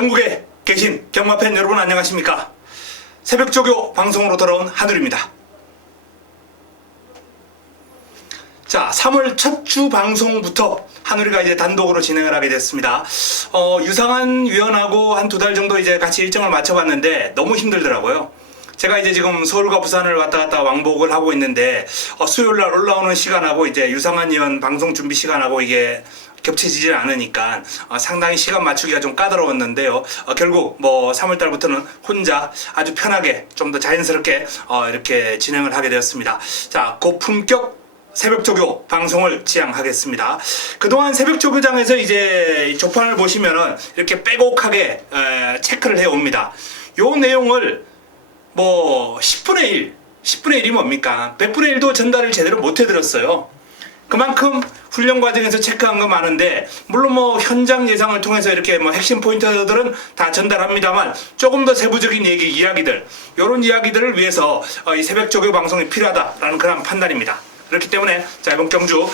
전국에 계신 경마팬 여러분 안녕하십니까? 새벽조교 방송으로 돌아온 한울입니다. 자, 3월 첫 주 방송부터 한울이가 이제 단독으로 진행을 하게 됐습니다. 유상한 위원하고 한 2달 정도 이제 같이 일정을 맞춰봤는데 너무 힘들더라고요. 제가 이제 지금 서울과 부산을 왔다 갔다 왕복을 하고 있는데 수요일날 올라오는 시간하고 이제 유상한 위원 방송 준비 시간하고 이게 겹쳐지질 않으니까 상당히 시간 맞추기가 좀 까다로웠는데요. 결국 뭐 3월달부터는 혼자 아주 편하게 좀 더 자연스럽게 이렇게 진행을 하게 되었습니다. 자, 고품격 새벽조교 방송을 지향하겠습니다. 그동안 새벽조교장에서 이제 조판을 보시면은 이렇게 빼곡하게 체크를 해 옵니다. 요 내용을 뭐 10분의 1이 뭡니까? 100분의 1도 전달을 제대로 못 해드렸어요. 그만큼 훈련 과정에서 체크한 거 많은데, 물론 뭐 현장 예상을 통해서 이렇게 뭐 핵심 포인트들은 다 전달합니다만 조금 더 세부적인 이야기들, 이런 이야기들을 위해서 이 새벽 조교 방송이 필요하다라는 그런 판단입니다. 그렇기 때문에 자, 이번 경주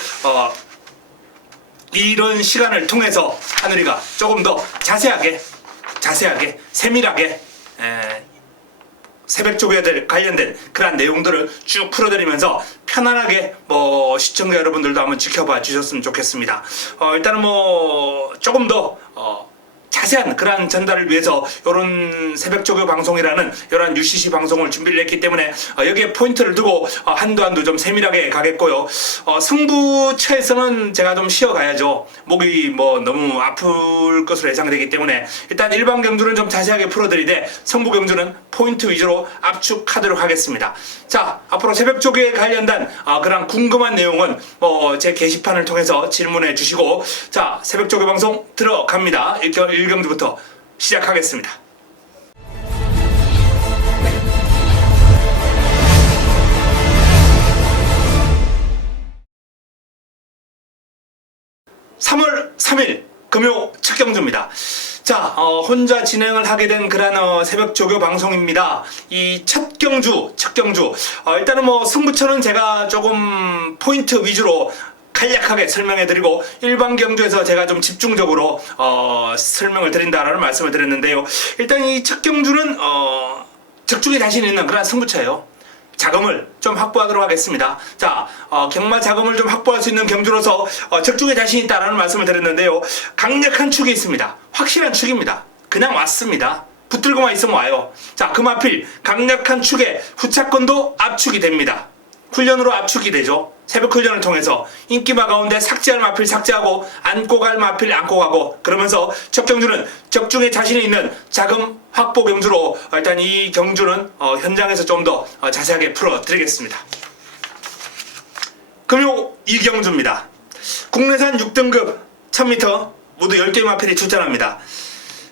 이런 시간을 통해서 한울이가 조금 더 자세하게 세밀하게 새벽 조교에 관련된 그러한 내용들을 쭉 풀어드리면서 편안하게 뭐 시청자 여러분들도 한번 지켜봐 주셨으면 좋겠습니다. 일단은 뭐 조금 더 자세한 그러한 전달을 위해서 이런 새벽 조교 방송이라는 이런 UCC 방송을 준비를 했기 때문에 여기에 포인트를 두고 한두 좀 세밀하게 가겠고요. 승부처에서는 제가 좀 쉬어가야죠. 목이 뭐 너무 아플 것으로 예상되기 때문에 일단 일반 경주는 좀 자세하게 풀어드리되 승부 경주는 포인트 위주로 압축하도록 하겠습니다. 자, 앞으로 새벽 조교에 관련된 그런 궁금한 내용은 뭐 제 게시판을 통해서 질문해 주시고, 자, 새벽 조교 방송 들어갑니다. 1경주부터 시작하겠습니다. (3월 3일) 금요 첫 경주입니다. 자, 혼자 진행을 하게 된 그런 새벽 조교 방송입니다. 이 첫 경주, 일단은 뭐 승부처는 제가 조금 포인트 위주로 간략하게 설명해드리고 일반 경주에서 제가 좀 집중적으로 설명을 드린다라는 말씀을 드렸는데요. 일단 이 첫 경주는 적중에 자신 있는 그런 승부처예요. 자금을 좀 확보하도록 하겠습니다. 자, 경마 자금을 좀 확보할 수 있는 경주로서 적중에 자신 있다라는 말씀을 드렸는데요. 강력한 축이 있습니다. 확실한 축입니다. 그냥 왔습니다. 붙들고만 있으면 와요. 자, 금하필 강력한 축에 후차권도 압축이 됩니다. 훈련으로 압축이 되죠. 새벽 훈련을 통해서 인기마 가운데 삭제할 마필 삭제하고 안고 갈 마필 안고 가고, 그러면서 첫 경주는 적중에 자신이 있는 자금 확보 경주로 일단 이 경주는 현장에서 좀 더 자세하게 풀어드리겠습니다. 금요 2경주입니다. 국내산 6등급 1000m 모두 10개의 마필이 출전합니다.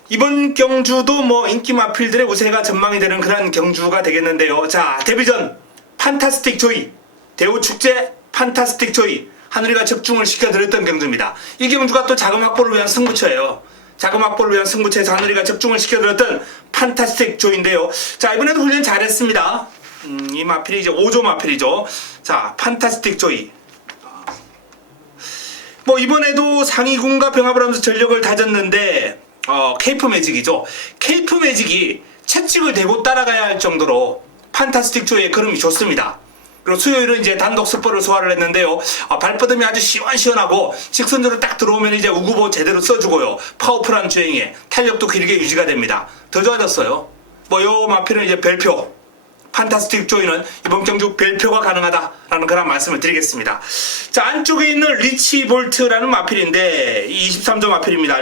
이번 경주도 뭐 인기 마필들의 우세가 전망이 되는 그런 경주가 되겠는데요. 자, 데뷔전 판타스틱 조이, 대우축제 판타스틱 조이, 한울이가 적중을 시켜드렸던 경주입니다. 이 경주가 또 자금 확보를 위한 승부처예요. 자금 확보를 위한 승부처에서 한울이가 적중을 시켜드렸던 판타스틱 조이인데요. 자, 이번에도 훈련 잘했습니다. 이 마필이 이제 5조 마필이죠. 자, 판타스틱 조이. 뭐 이번에도 상위군과 병합을 하면서 전력을 다졌는데 케이프 매직이죠. 케이프 매직이 채찍을 대고 따라가야 할 정도로 판타스틱 조이의 걸음이 좋습니다. 그리고 수요일은 이제 단독 스포를 소화를 했는데요. 발뻗음이 아주 시원시원하고 직선적으로 딱 들어오면 이제 우구보 제대로 써주고요. 파워풀한 주행에 탄력도 길게 유지가 됩니다. 더 좋아졌어요. 뭐 요 마필은 이제 별표, 판타스틱 조이는 이번 경주 별표가 가능하다라는 그런 말씀을 드리겠습니다. 자, 안쪽에 있는 리치볼트라는 마필인데 23조 마필입니다.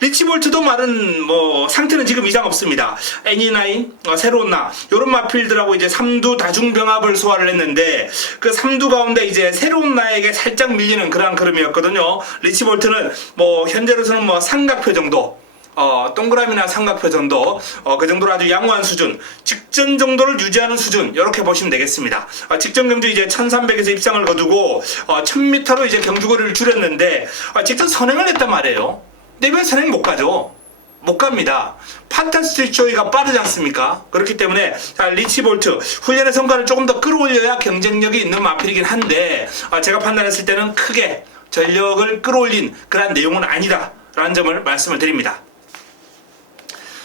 리치볼트도 말은 뭐 상태는 지금 이상 없습니다. 애니나인, 새로운 나 요런 마필들하고 이제 3두 다중병합을 소화를 했는데 그 3두 가운데 이제 새로운 나에게 살짝 밀리는 그런 그림이었거든요. 리치볼트는 뭐 현재로서는 뭐 삼각표 정도, 동그라미나 삼각표 정도, 그 정도로 아주 양호한 수준, 직전 정도를 유지하는 수준, 이렇게 보시면 되겠습니다. 직전 경주 이제 1300에서 입상을 거두고 1000m로 이제 경주거리를 줄였는데 직전 선행을 했단 말이에요. 근데 이번엔 선행 못 가죠. 못 갑니다. 판타스틱 조이가 빠르지 않습니까? 그렇기 때문에 자, 리치볼트 훈련의 성과를 조금 더 끌어올려야 경쟁력이 있는 마필이긴 한데 제가 판단했을 때는 크게 전력을 끌어올린 그런 내용은 아니다 라는 점을 말씀을 드립니다.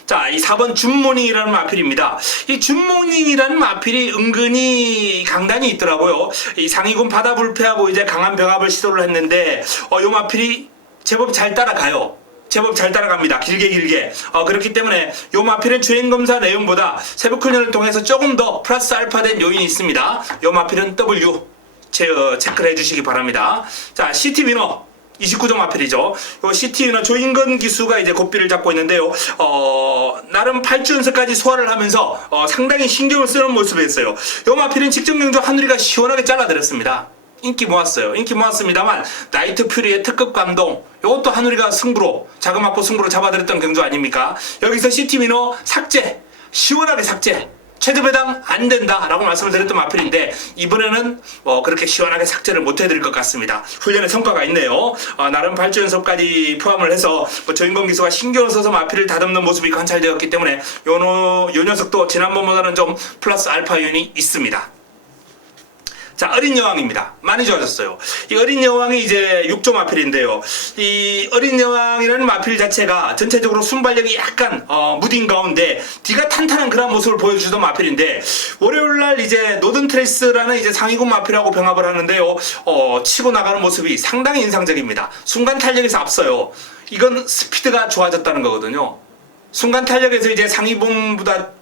자, 이 4번 줌모닝이라는 마필입니다. 이 줌모닝이라는 마필이 은근히 강단이 있더라고요. 이 상위군 바다 불패하고 이제 강한 병합을 시도를 했는데, 이 마필이 제법 잘 따라가요. 제법 잘 따라갑니다. 길게. 그렇기 때문에 요 마필은 주행검사 내용보다 세부 훈련을 통해서 조금 더 플러스 알파된 요인이 있습니다. 요 마필은 W 체크를 해주시기 바랍니다. 자, CT 위너 29점 마필이죠. 요 CT 위너 조인건 기수가 이제 고삐를 잡고 있는데요. 나름 8주 연습까지 소화를 하면서 상당히 신경을 쓰는 모습이었어요. 요 마필은 직전 경주 한우리가 시원하게 잘라드렸습니다. 인기 모았어요. 인기 모았습니다만 나이트 퓨리의 특급 감동, 이것도 한우리가 승부로 자그마포 승부로 잡아드렸던 경주 아닙니까? 여기서 CT 위너 삭제, 시원하게 삭제, 최저 배당 안 된다 라고 말씀을 드렸던 마필인데, 이번에는 그렇게 시원하게 삭제를 못 해드릴 것 같습니다. 훈련의 성과가 있네요. 나름 8주 연습까지 포함을 해서 조인건 기수가 신경을 써서 마필을 다듬는 모습이 관찰되었기 때문에 요 녀석도 지난번보다는 좀 플러스 알파 요인이 있습니다. 자, 어린 여왕입니다. 많이 좋아졌어요. 이 어린 여왕이 이제 6조 마필인데요. 이 어린 여왕이라는 마필 자체가 전체적으로 순발력이 약간 무딘 가운데 뒤가 탄탄한 그런 모습을 보여주던 마필인데, 월요일날 이제 노던 트레이스라는 이제 상위군 마필하고 병합을 하는데요. 치고 나가는 모습이 상당히 인상적입니다. 순간 탄력에서 앞서요. 이건 스피드가 좋아졌다는 거거든요. 순간 탄력에서 이제 상위군보다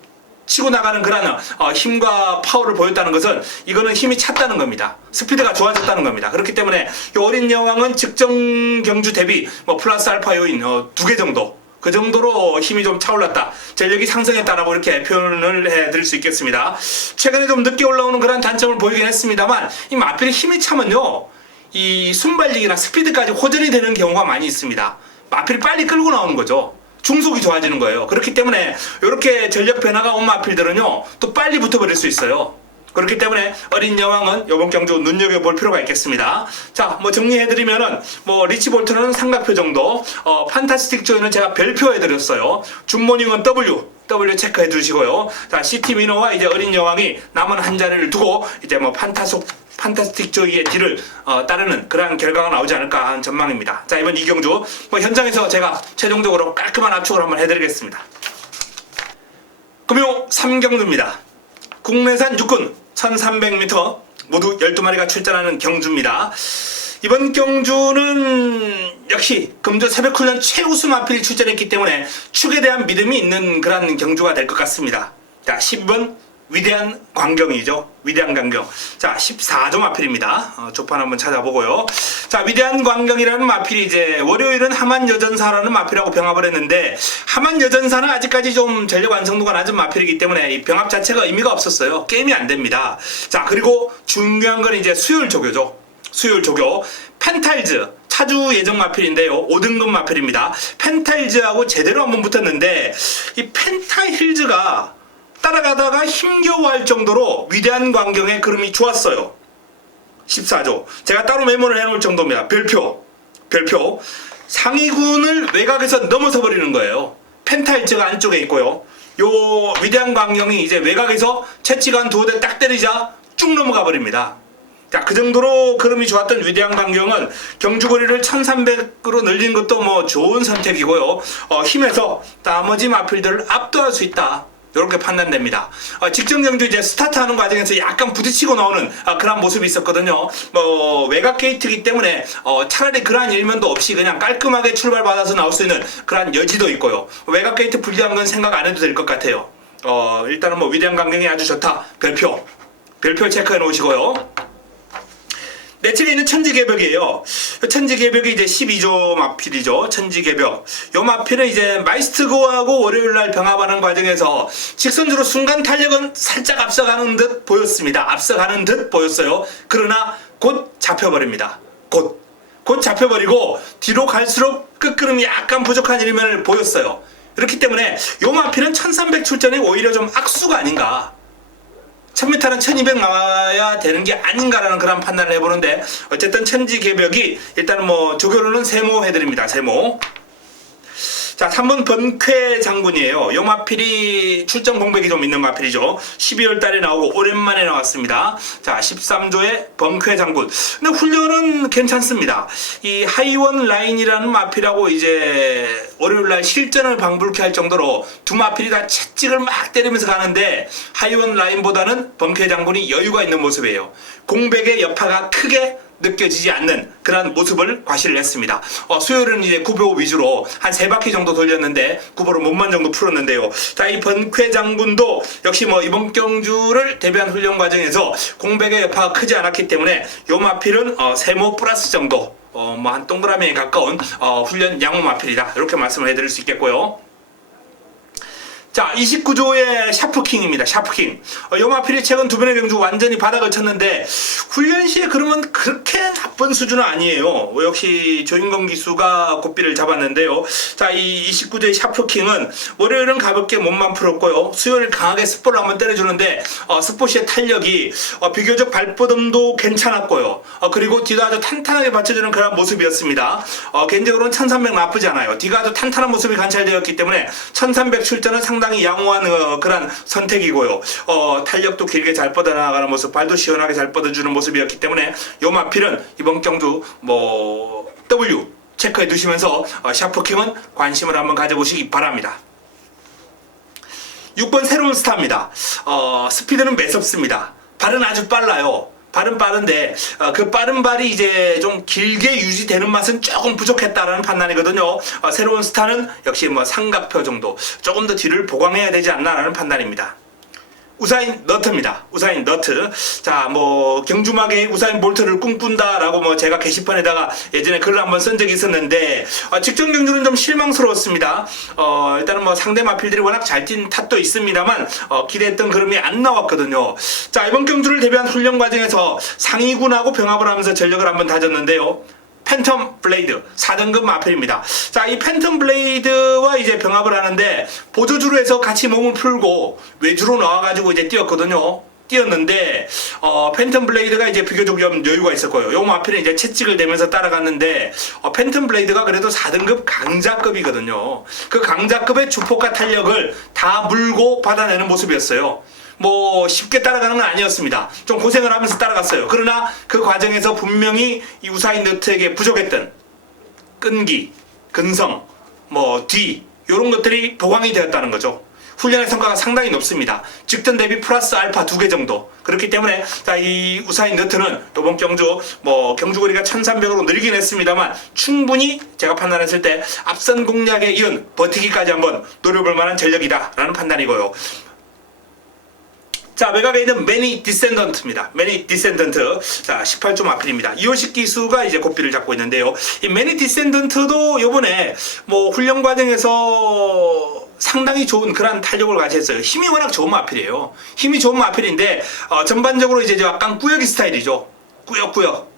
치고 나가는 그런 힘과 파워를 보였다는 것은 이거는 힘이 찼다는 겁니다. 스피드가 좋아졌다는 겁니다. 그렇기 때문에 이 어린 여왕은 직전 경주 대비 플러스 알파 요인 2개 정도, 그 정도로 힘이 좀 차올랐다, 전력이 상승했다라고 이렇게 표현을 해드릴 수 있겠습니다. 최근에 좀 늦게 올라오는 그런 단점을 보이긴 했습니다만, 이 마필이 힘이 차면요, 이 순발력이나 스피드까지 호전이 되는 경우가 많이 있습니다. 마필이 빨리 끌고 나오는 거죠. 중속이 좋아지는 거예요. 그렇기 때문에 이렇게 전력 변화가 온 마필들은요, 또 빨리 붙어버릴 수 있어요. 그렇기 때문에 어린 여왕은 이번 경주 눈여겨볼 필요가 있겠습니다. 자, 정리해드리면은 리치 볼트는 삼각표 정도, 판타스틱 조이는 제가 별표 해드렸어요. 줌모닝은 W 체크해 주시고요. 자, CT 위너와 이제 어린 여왕이 남은 한 자리를 두고 이제 판타스틱 조이의 뒤를 따르는 그러한 결과가 나오지 않을까 하는 전망입니다. 자, 이번 이경주 현장에서 제가 최종적으로 깔끔한 압축을 한번 해드리겠습니다. 금요 3경주입니다. 국내산 육군 1300m 모두 12마리가 출전하는 경주입니다. 이번 경주는 역시 금주 새벽훈련 최우수 마필이 출전했기 때문에 축에 대한 믿음이 있는 그런 경주가 될 것 같습니다. 자, 10번 위대한 광경이죠. 위대한 광경. 자, 14조 마필입니다. 조판 한번 찾아보고요. 자, 위대한 광경이라는 마필이 이제 월요일은 하만여전사라는 마필하고 병합을 했는데, 하만여전사는 아직까지 좀 전력 완성도가 낮은 마필이기 때문에 이 병합 자체가 의미가 없었어요. 게임이 안 됩니다. 자, 그리고 중요한 건 이제 수요일 조교죠. 수요일 조교. 펜탈즈. 차주 예정 마필인데요. 5등급 마필입니다. 펜탈즈하고 제대로 한번 붙었는데, 이 펜타힐즈가 따라가다가 힘겨워할 정도로 위대한 광경의 그림이 좋았어요. 14조. 제가 따로 메모를 해놓을 정도입니다. 별표. 상위군을 외곽에서 넘어서 버리는 거예요. 펜타일즈가 안쪽에 있고요. 요 위대한 광경이 이제 외곽에서 채찍한 두어 대 딱 때리자 쭉 넘어가 버립니다. 자, 그 정도로 그림이 좋았던 위대한 광경은 경주거리를 1300으로 늘린 것도 좋은 선택이고요. 힘에서 나머지 마필들을 압도할 수 있다, 이렇게 판단됩니다. 직전 경주 이제 스타트하는 과정에서 약간 부딪히고 나오는 그런 모습이 있었거든요. 외곽 게이트이기 때문에 차라리 그러한 일면도 없이 그냥 깔끔하게 출발받아서 나올 수 있는 그러한 여지도 있고요. 외곽 게이트 불리한 건 생각 안 해도 될 것 같아요. 일단은 위대한 광경이 아주 좋다. 별표 체크해 놓으시고요. 내측에 있는 천지개벽이에요. 천지개벽이 이제 12조 마필이죠. 천지개벽. 요 마필은 이제 마이스트고하고 월요일날 병합하는 과정에서 직선주로 순간 탄력은 살짝 앞서가는 듯 보였습니다. 앞서가는 듯 보였어요. 그러나 곧 잡혀버립니다. 곧 잡혀버리고 뒤로 갈수록 끝걸음이 약간 부족한 일면을 보였어요. 그렇기 때문에 요 마필은 1300 출전이 오히려 좀 악수가 아닌가. 1000m는 1200 나와야 되는 게 아닌가라는 그런 판단을 해보는데, 어쨌든 천지개벽이 일단은 조교로는 세모 해드립니다. 세모. 자, 3번 번쾌 장군이에요. 요 마필이 출전 공백이 좀 있는 마필이죠. 12월 달에 나오고 오랜만에 나왔습니다. 자, 13조의 번쾌 장군. 근데 훈련은 괜찮습니다. 이 하이원 라인이라는 마필하고 이제 월요일 날 실전을 방불케 할 정도로 두 마필이 다 채찍을 막 때리면서 가는데 하이원 라인보다는 번쾌 장군이 여유가 있는 모습이에요. 공백의 여파가 크게 느껴지지 않는 그런 모습을 과시를 했습니다. 수요일은 이제 구보 위주로 한 3바퀴 정도 돌렸는데 구보로 몸만 정도 풀었는데요. 자, 이 번쾌 장군도 역시 뭐 이번 경주를 대비한 훈련 과정에서 공백의 여파가 크지 않았기 때문에 요 마필은 세모 플러스 정도 뭐 한 동그라미에 가까운 훈련 양호 마필이다, 이렇게 말씀을 해드릴 수 있겠고요. 자, 29조의 샤프킹입니다. 샤프킹. 요 마필이 최근 두 번의 경주 완전히 바닥을 쳤는데 훈련 시에 그러면 그렇게 나쁜 수준은 아니에요. 역시 조인건 기수가 고삐를 잡았는데요. 자, 이 29조의 샤프킹은 월요일은 가볍게 몸만 풀었고요. 수요일 강하게 스포를 한번 때려주는데 스포 시의 탄력이 비교적 발버둥도 괜찮았고요. 그리고 뒤도 아주 탄탄하게 받쳐주는 그런 모습이었습니다. 개인적으로는 1300 나쁘지 않아요. 뒤가 아주 탄탄한 모습이 관찰되었기 때문에 1300 출전은 상당히 양호한 그런 선택이고요. 탄력도 길게 잘 뻗어나가는 모습, 발도 시원하게 잘 뻗어주는 모습이었기 때문에 요 마필은 이번 경주 뭐 W 체크해 두시면서 샤프킹은 관심을 한번 가져보시기 바랍니다. 6번 새로운 스타입니다. 스피드는 매섭습니다. 발은 아주 빨라요. 발은 빠른데 그 빠른 발이 이제 좀 길게 유지되는 맛은 조금 부족했다라는 판단이거든요. 새로운 스타는 역시 뭐 삼각표 정도 조금 더 뒤를 보강해야 되지 않나라는 판단입니다. 우사인 너트입니다. 우사인 너트. 자, 뭐 경주막에 우사인 볼트를 꿈꾼다라고 뭐 제가 게시판에다가 예전에 글을 한번 쓴 적이 있었는데 직전 경주는 좀 실망스러웠습니다. 일단은 뭐 상대 마필들이 워낙 잘 뛴 탓도 있습니다만 기대했던 그림이 안 나왔거든요. 자, 이번 경주를 대비한 훈련 과정에서 상위군하고 병합을 하면서 전력을 한번 다졌는데요. 팬텀 블레이드 4등급 마필입니다. 자, 이 팬텀 블레이드와 이제 병합을 하는데 보조주로 해서 같이 몸을 풀고 외주로 나와가지고 이제 뛰었는데 팬텀 블레이드가 이제 비교적 좀 여유가 있었고요. 요 마필은 이제 채찍을 대면서 따라갔는데 팬텀 블레이드가 그래도 4등급 강자급이거든요. 그 강자급의 주폭과 탄력을 다 물고 받아내는 모습이었어요. 뭐 쉽게 따라가는 건 아니었습니다. 좀 고생을 하면서 따라갔어요. 그러나 그 과정에서 분명히 이 우사인 너트에게 부족했던 끈기, 근성, 뭐 뒤 이런 것들이 보강이 되었다는 거죠. 훈련의 성과가 상당히 높습니다. 직전 대비 플러스 알파 2개 정도. 그렇기 때문에 이 우사인 너트는 이번 경주 뭐 경주거리가 1300으로 늘긴 했습니다만 충분히 제가 판단했을 때 앞선 공략에 이은 버티기까지 한번 노려볼 만한 전력이다라는 판단이고요. 자, 외곽에 있는 매니 디센던트입니다. 매니 디센던트. 자, 18조 마필입니다. 이호식 기수가 이제 고삐를 잡고 있는데요. 이 매니 디센던트도 요번에 뭐 훈련 과정에서 상당히 좋은 그런 탄력을 가졌어요. 힘이 워낙 좋은 마필이에요. 힘이 좋은 마필인데 전반적으로 이제 약간 꾸역이 스타일이죠. 꾸역꾸역.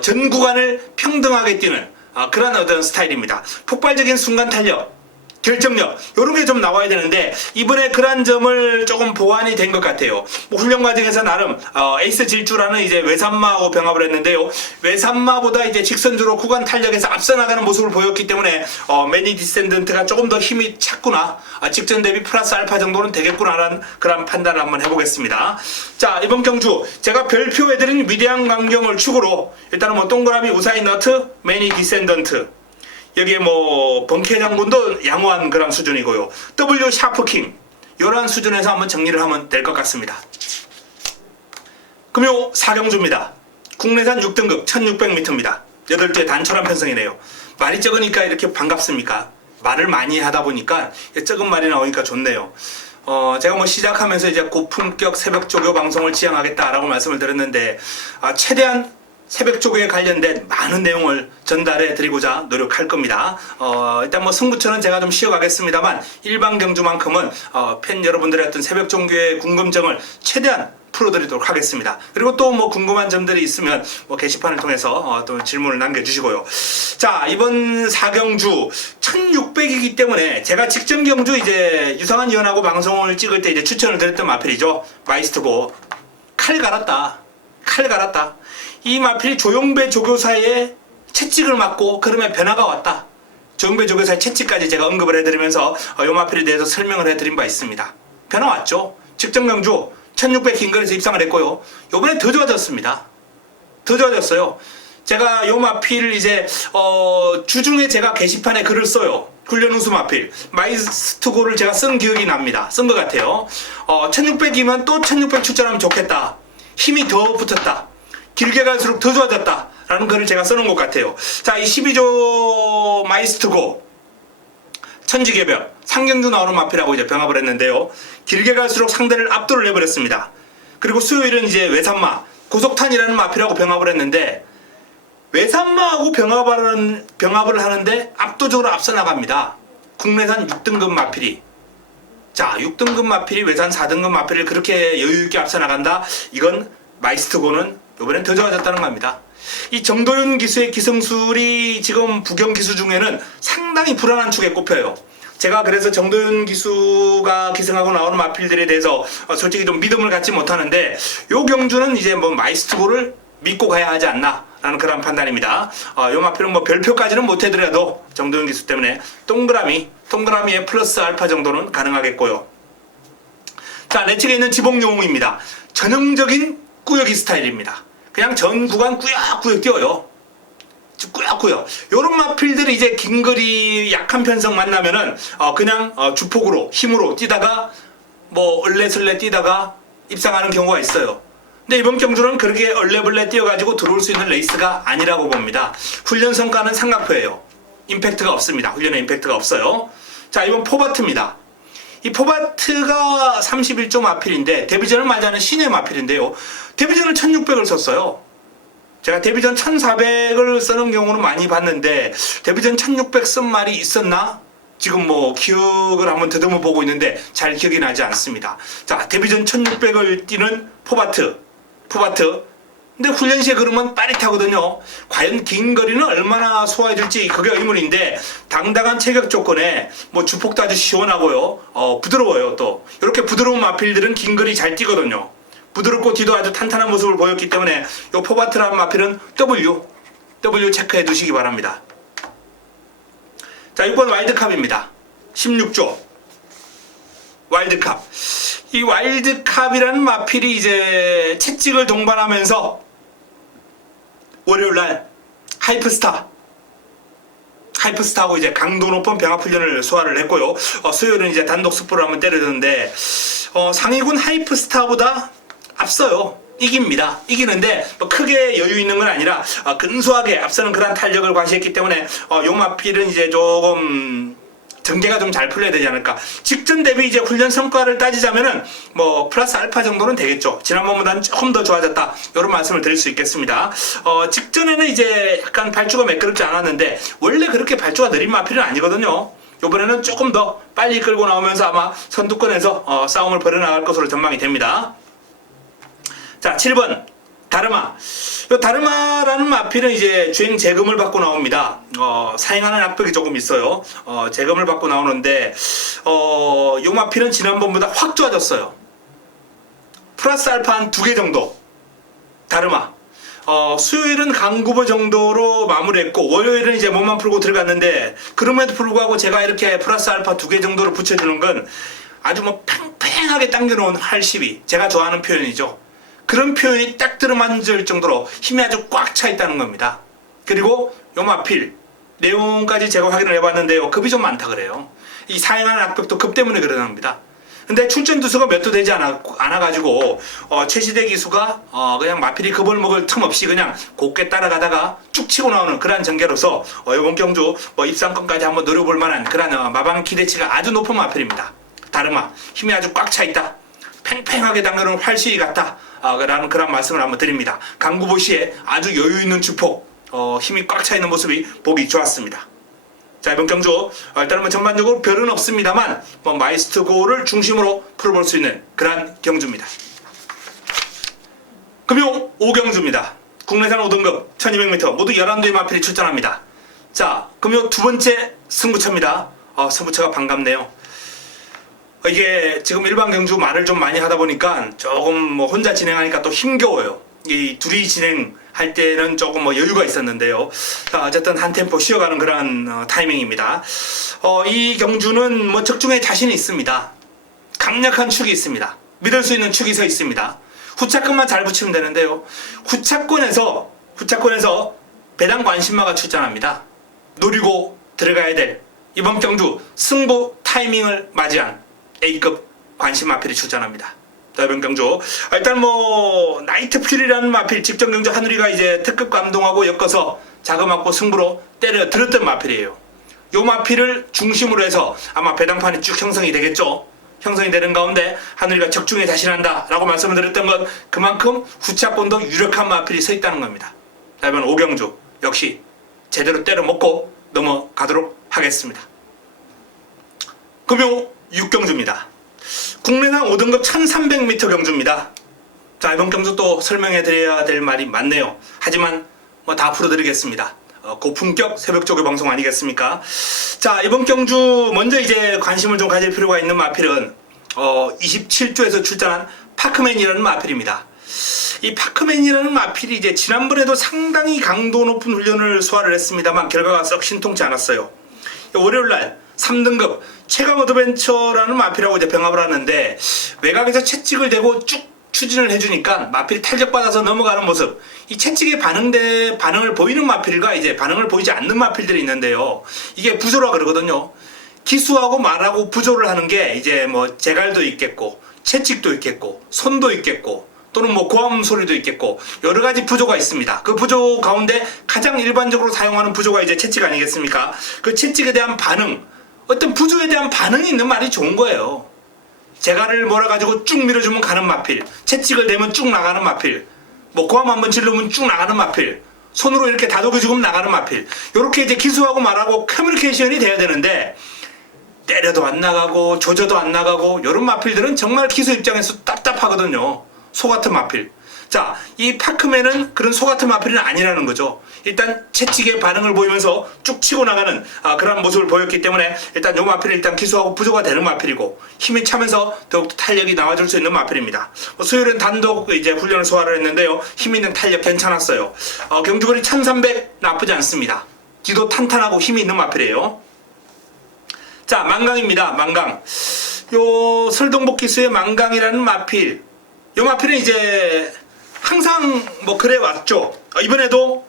전 구간을 평등하게 뛰는 그런 어떤 스타일입니다. 폭발적인 순간 탄력, 결정력 이런 게 좀 나와야 되는데 이번에 그런 점을 조금 보완이 된 것 같아요. 뭐 훈련 과정에서 나름 에이스 질주라는 이제 외산마하고 병합을 했는데요. 외산마보다 이제 직선주로 구간 탄력에서 앞서 나가는 모습을 보였기 때문에 매니 디센던트가 조금 더 힘이 찼구나, 직전 대비 플러스 알파 정도는 되겠구나라는 그런 판단을 한번 해보겠습니다. 자, 이번 경주 제가 별표해드린 위대한 광경을 축으로 일단은 뭐 동그라미 우사인 너트, 매니 디센던트, 여기에 뭐 번쾌 장군도 양호한 그런 수준이고요. W 샤프킹 이러한 수준에서 한번 정리를 하면 될 것 같습니다. 금요 4경주입니다. 국내산 6등급 1600m입니다. 8개 단촐한 편성이네요. 말이 적으니까 이렇게 반갑습니까? 말을 많이 하다 보니까 적은 말이 나오니까 좋네요. 제가 뭐 시작하면서 이제 고품격 새벽 조교 방송을 지향하겠다라고 말씀을 드렸는데 최대한 새벽 조교에 관련된 많은 내용을 전달해 드리고자 노력할 겁니다. 일단 뭐 승부처는 제가 좀 쉬어가겠습니다만 일반 경주만큼은 팬 여러분들의 어떤 새벽 조교의 궁금증을 최대한 풀어드리도록 하겠습니다. 그리고 또 뭐 궁금한 점들이 있으면 뭐 게시판을 통해서 또 질문을 남겨주시고요. 자, 이번 4경주 1600이기 때문에 제가 직전 경주 이제 유상한 위원하고 방송을 찍을 때 이제 추천을 드렸던 마필이죠. 마이스트고 칼 갈았다. 이 마필이 조용배 조교사의 채찍을 맞고 그러면 변화가 왔다. 조영배 조교사의 채찍까지 제가 언급을 해드리면서 요 마필에 대해서 설명을 해드린 바 있습니다. 변화 왔죠. 직전 경주 1600 긴거리에서 입상을 했고요. 요번에 더 좋아졌습니다. 더 좋아졌어요. 제가 요 마필 이제 주중에 제가 게시판에 글을 써요. 훈련 우수 마필 마이스트고를 제가 쓴 기억이 납니다. 쓴 것 같아요. 1600이면 또 1600 출전하면 좋겠다. 힘이 더 붙었다. 길게 갈수록 더 좋아졌다. 라는 글을 제가 써놓은 것 같아요. 자, 이 12조 마이스트고 천지개벽 상경주 나오는 마필하고 이제 병합을 했는데요. 길게 갈수록 상대를 압도를 해버렸습니다. 그리고 수요일은 이제 외산마 고속탄이라는 마필하고 병합을 했는데 외산마하고 병합을 하는데 압도적으로 앞서 나갑니다. 국내산 6등급 마필이. 자, 6등급 마필이 외산 4등급 마필을 그렇게 여유있게 앞서 나간다. 이건 마이스트고는 이번엔 더 좋아졌다는 겁니다. 이 정도윤 기수의 기성술이 지금 부경 기수 중에는 상당히 불안한 축에 꼽혀요. 제가 그래서 정도윤 기수가 기승하고 나오는 마필들에 대해서 솔직히 좀 믿음을 갖지 못하는데 요 경주는 이제 뭐 마이스트고를 믿고 가야 하지 않나 라는 그런 판단입니다. 요 마필은 뭐 별표까지는 못 해드려도 정도윤 기수 때문에 동그라미에 플러스 알파 정도는 가능하겠고요. 자, 내 측에 있는 지봉용웅입니다. 전형적인 꾸역이 스타일입니다. 그냥 전 구간 꾸역꾸역 뛰어요. 꾸역꾸역. 요런 마필들이 이제 긴거리 약한 편성 만나면은 그냥 주폭으로 힘으로 뛰다가 뭐 얼레설레 뛰다가 입상하는 경우가 있어요. 근데 이번 경주는 그렇게 얼레벌레 뛰어가지고 들어올 수 있는 레이스가 아니라고 봅니다. 훈련 성과는 삼각표예요. 임팩트가 없습니다. 훈련에 임팩트가 없어요. 자, 이번 포바트입니다. 이 포바트가 31조 마필인데 데뷔전을 맞이하는 신의 마필인데요. 데뷔전을 1600을 썼어요. 제가 데뷔전 1400을 쓰는 경우는 많이 봤는데 데뷔전 1600 쓴 말이 있었나? 지금 뭐 기억을 한번 더듬어 보고 있는데 잘 기억이 나지 않습니다. 자, 데뷔전 1600을 뛰는 포바트. 근데 훈련 시에 그러면 빠릿하거든요. 과연 긴 거리는 얼마나 소화해줄지 그게 의문인데 당당한 체격 조건에 뭐 주폭도 아주 시원하고요. 부드러워요 또. 이렇게 부드러운 마필들은 긴 거리 잘 뛰거든요. 부드럽고 뒤도 아주 탄탄한 모습을 보였기 때문에 이 포바트라는 마필은 W 체크해 두시기 바랍니다. 자, 6번 와일드캅입니다. 16조 와일드캅. 이 와일드캅이라는 마필이 이제 채찍을 동반하면서 월요일날 하이프스타하고 이제 강도 높은 병합훈련을 소화를 했고요. 수요일은 이제 단독 스포를 한번 때려줬는데 상위군 하이프스타보다 앞서요. 이기는데 뭐 크게 여유 있는 건 아니라 근소하게 앞서는 그런 탄력을 과시했기 때문에 요 마필은 이제 조금 전개가 좀 잘 풀려야 되지 않을까. 직전 대비 이제 훈련 성과를 따지자면은 뭐 플러스 알파 정도는 되겠죠. 지난번보다는 조금 더 좋아졌다. 이런 말씀을 드릴 수 있겠습니다. 직전에는 이제 약간 발주가 매끄럽지 않았는데 원래 그렇게 발주가 느린 마필은 아니거든요. 이번에는 조금 더 빨리 끌고 나오면서 아마 선두권에서 싸움을 벌여나갈 것으로 전망이 됩니다. 자, 7번 다르마. 이 다르마라는 마필은 이제 주행 재검을 받고 나옵니다. 사행하는 악벽이 조금 있어요. 재검을 받고 나오는데 이 마필은 지난번보다 확 좋아졌어요. 플러스 알파 한 2개 정도. 다르마. 수요일은 강구보 정도로 마무리했고 월요일은 이제 몸만 풀고 들어갔는데 그럼에도 불구하고 제가 이렇게 플러스 알파 2개 정도를 붙여주는 건 아주 뭐 팽팽하게 당겨놓은 활12. 제가 좋아하는 표현이죠. 그런 표현이 딱 들어맞을 정도로 힘이 아주 꽉 차 있다는 겁니다. 그리고 요 마필 내용까지 제가 확인을 해봤는데요. 급이 좀 많다 그래요. 이 사행하는 악벽도 급 때문에 그러는 겁니다. 근데 출전 두수가 몇 도 되지 않아가지고 최시대 기수가 그냥 마필이 급을 먹을 틈 없이 그냥 곱게 따라가다가 쭉 치고 나오는 그러한 전개로서 이번 경주 입상권까지 한번 노려볼 만한 그런 마방 기대치가 아주 높은 마필입니다. 다르마 힘이 아주 꽉 차 있다. 팽팽하게 당겨놓은 활시위 같다. 라는 그런 말씀을 한번 드립니다. 강구보 시에 아주 여유 있는 주폭, 힘이 꽉 차 있는 모습이 보기 좋았습니다. 자, 이번 경주 일단은 뭐 전반적으로 별은 없습니다만 마이스트고를 중심으로 풀어볼 수 있는 그런 경주입니다. 금요 5경주입니다. 국내산 5등급 1200m 모두 11대의 마필이 출전합니다. 자, 금요 두 번째 승부처입니다. 승부처가 반갑네요. 이게 지금 일반 경주 말을 좀 많이 하다 보니까 조금 뭐 혼자 진행하니까 또 힘겨워요. 이 둘이 진행할 때는 조금 뭐 여유가 있었는데요. 자, 어쨌든 한 템포 쉬어가는 그런 타이밍입니다. 이 경주는 뭐 적중에 자신이 있습니다. 강력한 축이 있습니다. 믿을 수 있는 축이 서 있습니다. 후차권만 잘 붙이면 되는데요. 후차권에서 배당 관심마가 출전합니다. 노리고 들어가야 될 이번 경주 승부 타이밍을 맞이한 A급 관심 마필이 출전합니다. 자, 이번 경주 일단 뭐 나이트 퓨리라는 마필 직전 경주 한우리가 이제 특급 감동하고 엮어서 자금맞고 승부로 때려 들었던 마필이에요. 요 마필을 중심으로 해서 아마 배당판이 쭉 형성이 되겠죠. 형성이 되는 가운데 한우리가 적중에 자신한다 라고 말씀을 드렸던 건 그만큼 후차권도 유력한 마필이 서 있다는 겁니다. 자, 이번 5경주 역시 제대로 때려 먹고 넘어가도록 하겠습니다. 금요 6경주입니다. 국내상 5등급 1300m 경주입니다. 자, 이번 경주 또 설명해 드려야 될 말이 많네요. 하지만 뭐 다 풀어드리겠습니다. 고품격 새벽 조교 방송 아니겠습니까? 자, 이번 경주 먼저 이제 관심을 좀 가질 필요가 있는 마필은 27조에서 출전한 파크맨이라는 마필입니다. 이 파크맨이라는 마필이 이제 지난번에도 상당히 강도 높은 훈련을 소화를 했습니다만 결과가 썩 신통치 않았어요. 월요일날 3등급 최강 어드벤처라는 마필하고 이제 병합을 하는데 외곽에서 채찍을 대고 쭉 추진을 해주니까 마필이 탄력받아서 넘어가는 모습, 이 채찍에 반응을 보이는 마필과 이제 반응을 보이지 않는 마필들이 있는데요. 이게 부조라 그러거든요. 기수하고 말하고 부조를 하는 게 이제 뭐 제갈도 있겠고 채찍도 있겠고 손도 있겠고 또는 뭐 고함 소리도 있겠고 여러 가지 부조가 있습니다. 그 부조 가운데 가장 일반적으로 사용하는 부조가 이제 채찍 아니겠습니까? 그 채찍에 대한 반응, 어떤 부조에 대한 반응이 있는 말이 좋은 거예요. 제갈을 몰아가지고 쭉 밀어주면 가는 마필, 채찍을 대면 쭉 나가는 마필, 뭐 고함 한번 질르면 쭉 나가는 마필, 손으로 이렇게 다독여주면 나가는 마필, 요렇게 이제 기수하고 말하고 커뮤니케이션이 돼야 되는데 때려도 안 나가고 조져도 안 나가고 요런 마필들은 정말 기수 입장에서 답답하거든요. 소 같은 마필. 자, 이 파크맨은 그런 소 같은 마필은 아니라는 거죠. 일단 채찍의 반응을 보이면서 쭉 치고 나가는 그런 모습을 보였기 때문에 일단 요 마필은 일단 기수하고 부조가 되는 마필이고 힘이 차면서 더욱더 탄력이 나와줄 수 있는 마필입니다. 수요일은 단독 이제 훈련을 소화를 했는데요. 힘 있는 탄력 괜찮았어요. 경주거리 1300 나쁘지 않습니다. 뒤도 탄탄하고 힘이 있는 마필이에요. 자, 만강입니다. 만강. 요 설동복 기수의 만강이라는 마필. 요 마필은 이제 항상 뭐 그래 왔죠. 이번에도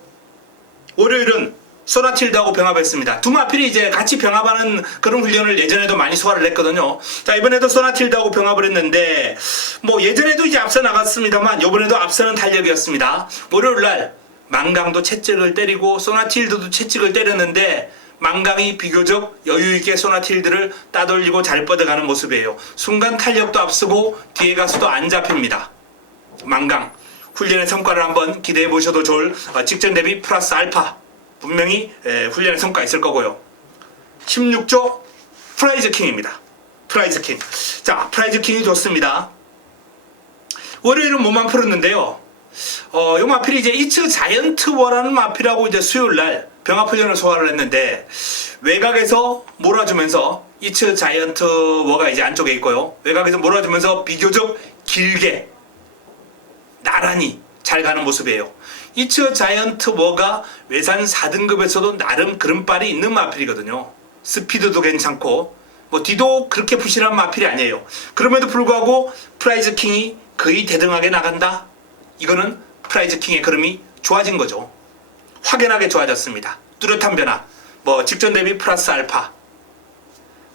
월요일은 소나틸드하고 병합했습니다. 두 마필이 이제 같이 병합하는 그런 훈련을 예전에도 많이 소화를 했거든요. 자, 이번에도 소나틸드하고 병합을 했는데 뭐 예전에도 이제 앞서 나갔습니다만 이번에도 앞서는 탄력이었습니다. 월요일날 만강도 채찍을 때리고 소나틸드도 채찍을 때렸는데 만강이 비교적 여유있게 소나틸드를 따돌리고 잘 뻗어가는 모습이에요. 순간 탄력도 앞서고 뒤에 가서도 안 잡힙니다. 만강 훈련의 성과를 한번 기대해 보셔도 좋을 직전 대비 플러스 알파 분명히 훈련의 성과 있을 거고요. 16조 프라이즈 킹입니다. 프라이즈 킹. 자, 프라이즈 킹이 좋습니다. 월요일은 몸만 풀었는데요. 요 마필이 이제 이츠 자이언트 워라는 마필하고 이제 수요일날 병합 훈련을 소화를 했는데 외곽에서 몰아주면서 이츠 자이언트 워가 이제 안쪽에 있고요. 외곽에서 몰아주면서 비교적 길게 나란히 잘 가는 모습이에요. 이츠 자이언트 워가 외산 4등급에서도 나름 그른발이 있는 마필이거든요. 스피드도 괜찮고 뭐 뒤도 그렇게 부실한 마필이 아니에요. 그럼에도 불구하고 프라이즈 킹이 거의 대등하게 나간다? 이거는 프라이즈 킹의 그름이 좋아진 거죠. 확연하게 좋아졌습니다. 뚜렷한 변화. 뭐 직전 대비 플러스 알파.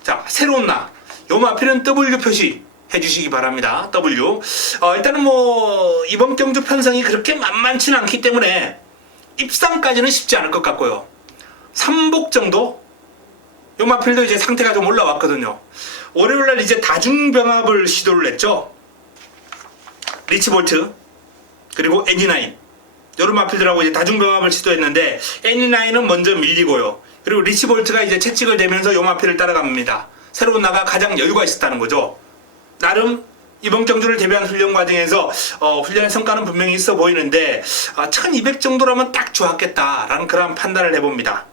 자, 새로운 나. 요 마필은 W 표시 해주시기 바랍니다. W. 일단은 뭐 이번 경주 편성이 그렇게 만만치는 않기 때문에 입상까지는 쉽지 않을 것 같고요. 3복 정도? 요 마필도 이제 상태가 좀 올라왔거든요. 월요일날 이제 다중병합을 시도를 했죠. 리치볼트 그리고 애니나인 요런 마필들하고 이제 다중병합을 시도했는데 애니나인은 먼저 밀리고요. 그리고 리치볼트가 이제 채찍을 대면서 요 마필을 따라갑니다. 새로운 나가 가장 여유가 있었다는 거죠. 나름 이번 경주를 대비한 훈련 과정에서 훈련의 성과는 분명히 있어 보이는데 1200 정도라면 딱 좋았겠다라는 그런 판단을 해봅니다.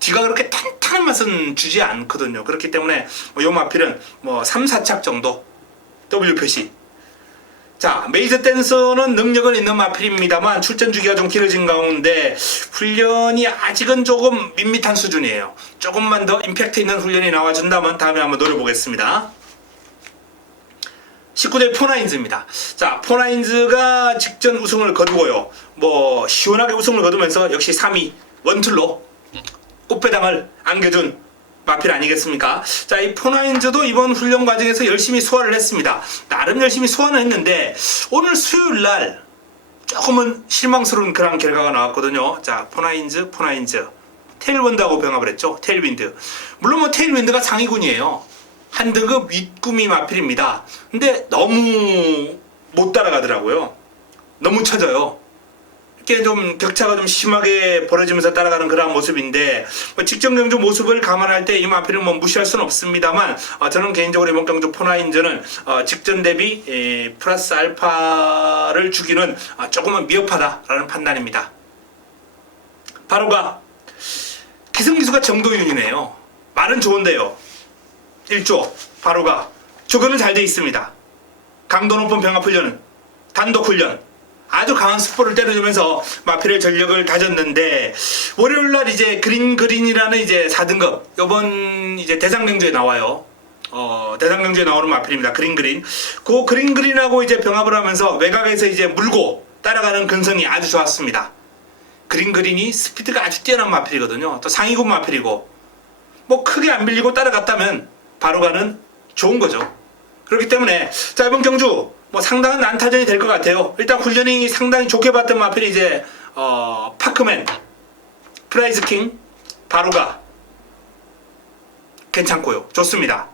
뒤가 그렇게 탄탄한 맛은 주지 않거든요. 그렇기 때문에 요 마필은 뭐 3, 4착 정도 W 표시. 자, 메이저 댄서는 능력은 있는 마필입니다만 출전 주기가 좀 길어진 가운데 훈련이 아직은 조금 밋밋한 수준이에요. 조금만 더 임팩트 있는 훈련이 나와준다면 다음에 한번 노려보겠습니다. 19대 포나인즈입니다. 자, 포나인즈가 직전 우승을 거두고요. 뭐 시원하게 우승을 거두면서 역시 3위 원툴로 꽃배당을 안겨준 마필 아니겠습니까? 자, 이 포나인즈도 이번 훈련 과정에서 열심히 소화를 했습니다. 나름 열심히 소화는 했는데 오늘 수요일 날 조금은 실망스러운 그런 결과가 나왔거든요. 자, 포나인즈 테일윈드하고 병합을 했죠. 테일윈드. 물론 뭐 테일윈드가 상위군이에요. 한 등급 윗구미 마필입니다. 근데 너무 못 따라가더라고요. 너무 쳐져요. 이렇게 좀 격차가 좀 심하게 벌어지면서 따라가는 그런 모습인데 뭐 직전 경주 모습을 감안할 때 이 마필은 뭐 무시할 수는 없습니다만 저는 개인적으로 이번 경주 포나인즈는 직전 대비 플러스 알파를 주기는 조금은 미흡하다라는 판단입니다. 바로가 기승기수가 정도윤이네요. 말은 좋은데요. 1조 바로가 조건은 잘 돼 있습니다. 강도 높은 병합훈련은 단독훈련 아주 강한 스포를 때려주면서 마필의 전력을 다졌는데 월요일날 이제 그린이라는 이제 4등급 요번 이제 대상경주에 나와요. 대상경주에 나오는 마필입니다. 그린. 그 그린하고 이제 병합을 하면서 외곽에서 이제 물고 따라가는 근성이 아주 좋았습니다. 그린이 스피드가 아주 뛰어난 마필이거든요. 또 상위군 마필이고 뭐 크게 안 밀리고 따라갔다면 바로가는 좋은 거죠. 그렇기 때문에 자, 이번 경주 뭐 상당한 난타전이 될 것 같아요. 일단 훈련이 상당히 좋게 봤던 마필이 이제 파크맨, 프라이즈킹, 바로가 괜찮고요. 좋습니다.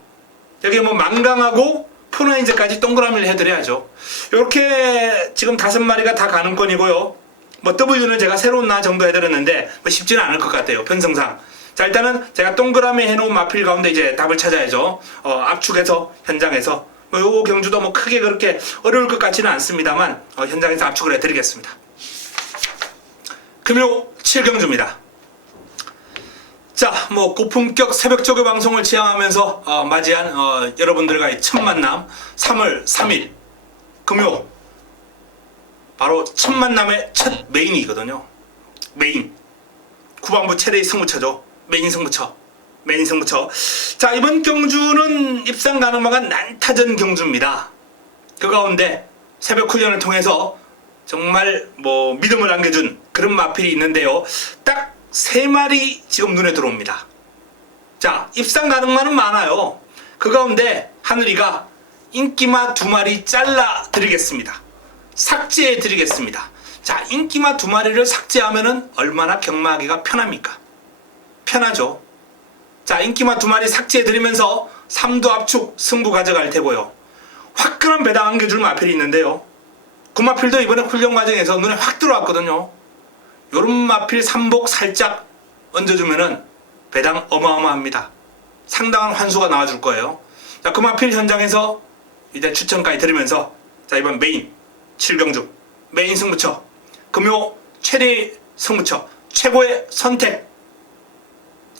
여기 뭐 망강하고 포나인즈까지 동그라미를 해드려야죠. 이렇게 지금 5마리가 다 가능권이고요. 뭐 W는 제가 새로운 나 정도 해드렸는데 뭐 쉽지는 않을 것 같아요. 편성상. 자, 일단은 제가 동그라미 해놓은 마필 가운데 이제 답을 찾아야죠. 압축해서 현장에서 요 경주도 뭐 크게 그렇게 어려울 것 같지는 않습니다만 현장에서 압축을 해드리겠습니다. 금요 7경주입니다. 자, 뭐 고품격 새벽 조교 방송을 지향하면서 맞이한 여러분들과의 첫 만남 3월 3일 금요 바로 첫 만남의 첫 메인이거든요. 메인 구방부 최대의 승부처죠. 메인 승부처. 자, 이번 경주는 입상 가능한 난타전 경주입니다. 그 가운데 새벽 훈련을 통해서 정말 뭐 믿음을 안겨준 그런 마필이 있는데요. 딱 3마리 지금 눈에 들어옵니다. 자, 입상 가능만은 많아요. 그 가운데 하늘이가 인기마 2마리 잘라 드리겠습니다. 삭제해 드리겠습니다. 자, 인기마 2마리를 삭제하면은 얼마나 경마하기가 편합니까? 편하죠. 자, 인기마 2마리 삭제해드리면서 3두 압축 승부 가져갈 테고요. 화끈한 배당 안겨줄 마필이 있는데요. 그 마필도 이번에 훈련 과정에서 눈에 확 들어왔거든요. 요런 마필 3복 살짝 얹어주면은 배당 어마어마합니다. 상당한 환수가 나와줄 거예요. 자, 그 마필 현장에서 이제 추천까지 드리면서 자, 이번 메인 7경주 메인 승부처 금요 최대의 승부처 최고의 선택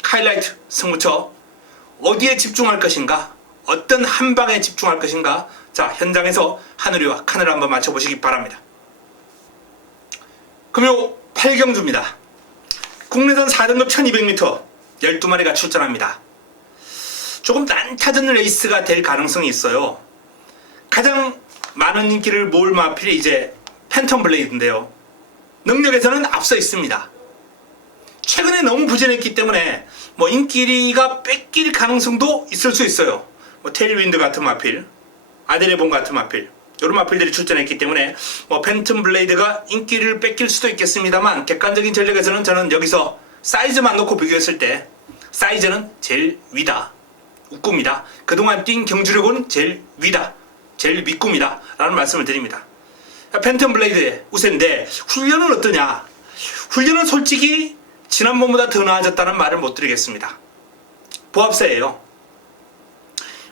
하이라이트 승부처 어디에 집중할 것인가, 어떤 한 방에 집중할 것인가. 자, 현장에서 하늘이와 칸을 한번 맞춰보시기 바랍니다. 금요 8경주입니다. 국내선 4등급 1200m 12마리가 출전합니다. 조금 난타전 레이스가 될 가능성이 있어요. 가장 많은 인기를 모을 마필이 이제 팬텀 블레이드인데요. 능력에서는 앞서 있습니다. 최근에 너무 부진했기 때문에 뭐 인기가 뺏길 가능성도 있을 수 있어요. 뭐 테일윈드 같은 마필, 아데레본 같은 마필, 이런 마필들이 출전했기 때문에 뭐 팬텀 블레이드가 인기를 뺏길 수도 있겠습니다만 객관적인 전력에서는 저는 여기서 사이즈만 놓고 비교했을 때 사이즈는 제일 위다, 우꾸입니다. 그동안 뛴 경주력은 제일 위다, 제일 윗구입니다 라는 말씀을 드립니다. 팬텀 블레이드의 우세인데 훈련은 어떠냐? 훈련은 솔직히 지난번보다 더 나아졌다는 말을 못 드리겠습니다. 보합세예요.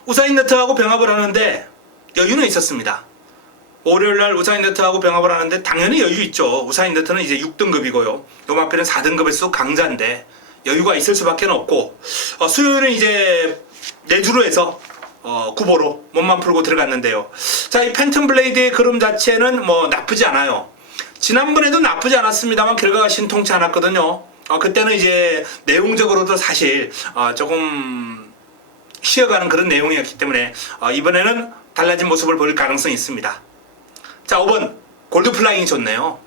우사인네트하고 병합을 하는데 여유는 있었습니다. 월요일날 우사인네트하고 병합을 하는데 당연히 여유 있죠. 우사인네트는 이제 6등급이고요. 요 마필은 4등급에서 강자인데 여유가 있을 수밖에 없고 수요일은 이제 내주로 해서 구보로 몸만 풀고 들어갔는데요. 자, 이 팬텀 블레이드의 그림 자체는 뭐 나쁘지 않아요. 지난번에도 나쁘지 않았습니다만 결과가 신통치 않았거든요. 그때는 이제 내용적으로도 사실 조금 쉬어가는 그런 내용이었기 때문에 이번에는 달라진 모습을 보일 가능성이 있습니다. 자, 5번 골드 플라잉이 좋네요.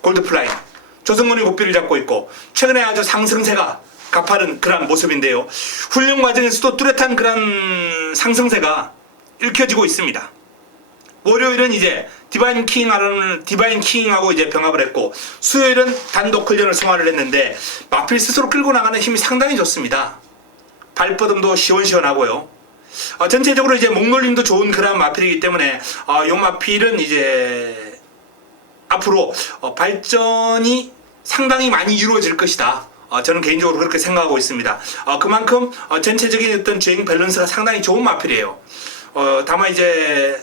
골드 플라잉 조성근이 고삐를 잡고 있고 최근에 아주 상승세가 가파른 그런 모습인데요. 훈련 과정에서도 뚜렷한 그런 상승세가 읽혀지고 있습니다. 월요일은 이제 디바인 킹하고 이제 병합을 했고 수요일은 단독 훈련을 소화를 했는데 마필 스스로 끌고 나가는 힘이 상당히 좋습니다. 발버둥도 시원시원하고요. 전체적으로 이제 목놀림도 좋은 그런 마필이기 때문에 이 마필은 이제 앞으로 발전이 상당히 많이 이루어질 것이다. 저는 개인적으로 그렇게 생각하고 있습니다. 그만큼 전체적인 어떤 주행 밸런스가 상당히 좋은 마필이에요. 다만 이제